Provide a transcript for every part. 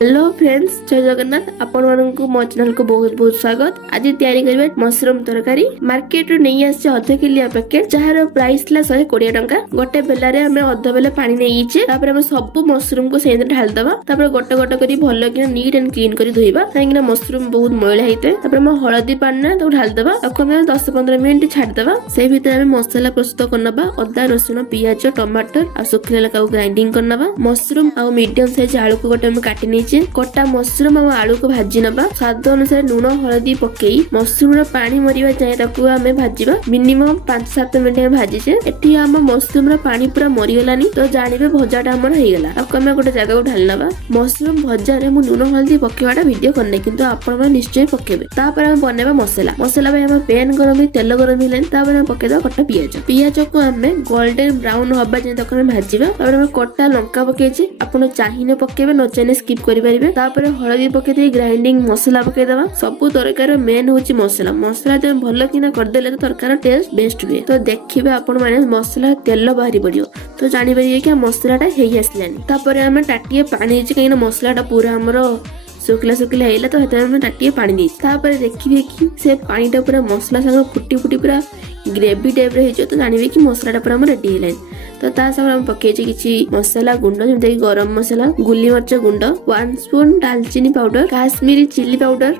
Hello friends, जय जगन्नाथ। आपण मानक मो चैनल को बहुत बहुत स्वागत। आज तैयारी करबे मशरूम तरकारी। मार्केट रो नहीं आसे आधा किलो पैकेट जहार प्राइस ला 120 टंका। गोटे बेला रे हमें अधा बेला पानी नै इचे, तापर हम सब मशरूम को सेंदे ढाल दबा। तापर गोटे गोटे करी भलो कि नीट एंड क्लीन करी धोइबा, काहेकि मशरूम बहुत मैला हेते। तापर हम हळदी पानी ना तो ढाल दबा, ताको हम 10-15 मिनिट छाड़ दबा। से भीतर हम मसाला प्रस्तुत करनबा। अदा रसुन पियाज टमाटर आ सुखला लका ग्राइंडिंग करनबा। मशरूम आ मीडियम साइज आलू को गोटे हम काटि नै कटा मशरूम और आलू को भाजी नबा। स्वाद अनुसार लूण हलदी पकई मशरूम रो पानी मरिबा जाए ताकू हमें भाजीबा। मिनिमम 5-7 मिनिट में भाजीचे। एठी हम मशरूम रो पानी पूरा मरिगलानी तो जानिबे भजाटा हमर हे गेला। अब हम गोटे जगह को ढाल नबा। मशरूम भजा रे मु लूण हलदी पकेवाटा वीडियो करने, किंतु आपण में निश्चय पकेबे। तापर हम बनेबा मसाला। मसाला पे हम पैन गरम तेल गरम हिलेन, तापर हम पकेदा कटा पियाज को हमें गोल्डन ब्राउन हबा जाए तक हम भाजीबा। तापर हम कटा लंका पकेछि, आपण चाहिने पकेबे, न चाहिने स्किप करि परिबे। तापर हळदी पके दे ग्राइंडिंग मसाला पके दबा। सब तरकारी मेन होची मसाला। मसाला ते भलो किना कर देले तो तरकारी टेस्ट बेस्ट हुए। तो देखिबे आपण माने मसाला तेल बाहरी पड़ियो तो जानि परिबे कि मसालाटा हेई आसलानी। तापर हम टाटिए पानी जे कहिना मसालाटा पूरा हमरो सुखला सुखला हेला तो हेते हम टाटिए पानी दी। तापर देखिबे कि से पानीटा पूरा मसाला संग फुटी फुटी पूरा ग्रेवी टाइप रे हेजो तो जानिबे कि मसालाटा पूरा हमर रेडी हेलानी। तो ता संग हम पके जे किछि मसाला गुंड जेमते गरम मसाला, गुली मरच गुंड, 1 स्पून दालचीनी पाउडर, काश्मीरी चिली पाउडर।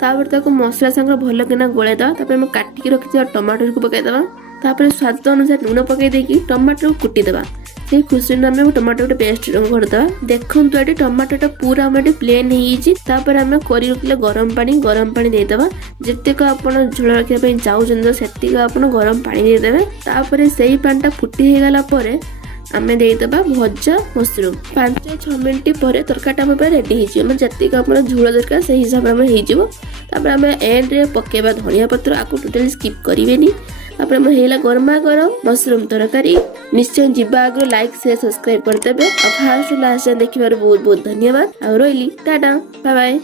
तापर ताको मसाला संग भलो किना गोळे दा। तापर हम काटी के रखिया टमाटर को पके दबा। तापर स्वाद अनुसार लूण पके देकी टमाटर को कुटी दबा। से खुशी न हमें टमाटर को पेस्ट कर दबा। देखंतु एटी टमाटर पूरा हम प्लेन हेइछि। तापर हम करी रखले गरम पानी दे दबा। जत्ते का आपण झोल रखिया पे चाहउछन सेति का आपण गरम पानी दे देबे। तापर सेही पानीटा फुटी हे गला परे हमें दे दबा भजा मशरूम। 5-6 मिनिट पर तरकाटा हम रेडी हेछि। हम जत्ते का आपण झोल दरकार से हिसाब हम हेइजिवो। तापर हम एंड रे पकेबा धनिया पत्र, आकु टोटली स्किप करिवेनी। तापर हम हेला गरमा गरम मशरूम तरकारी। निश्चय जीवा आगे लाइक शेयर सब्सक्राइब कर देबे। और फर्स्ट लास्ट देखिबार बहुत बहुत धन्यवाद। और रोइली टाटा बाय बाय।